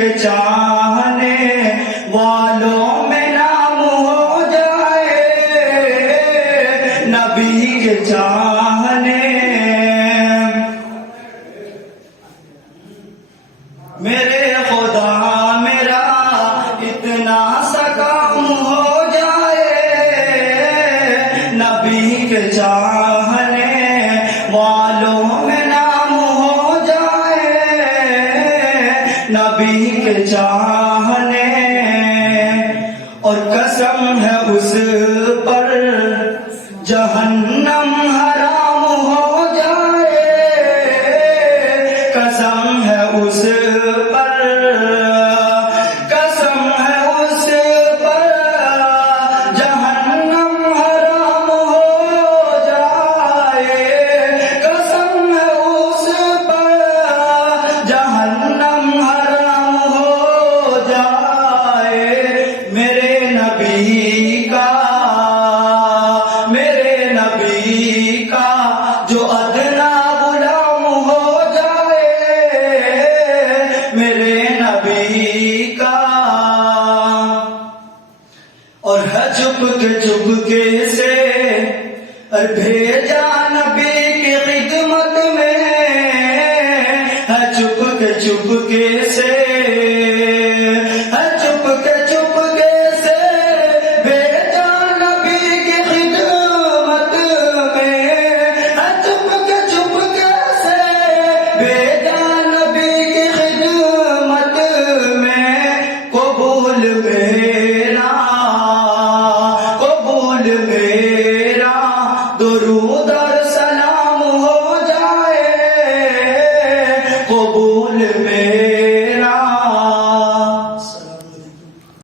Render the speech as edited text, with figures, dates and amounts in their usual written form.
کے چاہنے والوں میں نام ہو جائے، نبی کے چاہنے میرے خدا میرا اتنا سا کام ہو جائے، نبی کے چاہنے والوں میں نام ہو جائے، نبی کے چاہنے، اور قسم ہے اس پر جہنم حرام ہو جائے، قسم ہے اس پر، قسم ہے اس پر جہنم حرام ہو جائے، قسم ہے اس پر جہنم حرام ہو جائے، میرے نبی کا، میرے نبی کا جو ادنا غلام ہو جائے، میرے نبی کا، اور ہے چپکے سے بھیجا نبی کی خدمت میں، ہے چپکے سے، ہے چپکے سے بھیجا نبی کی خدمت میں، ہے چپکے سے بھیجا نبی کی خدمت میں، قبول میرا، قبول میرا درود اور سلام ہو جائے، قبول میرا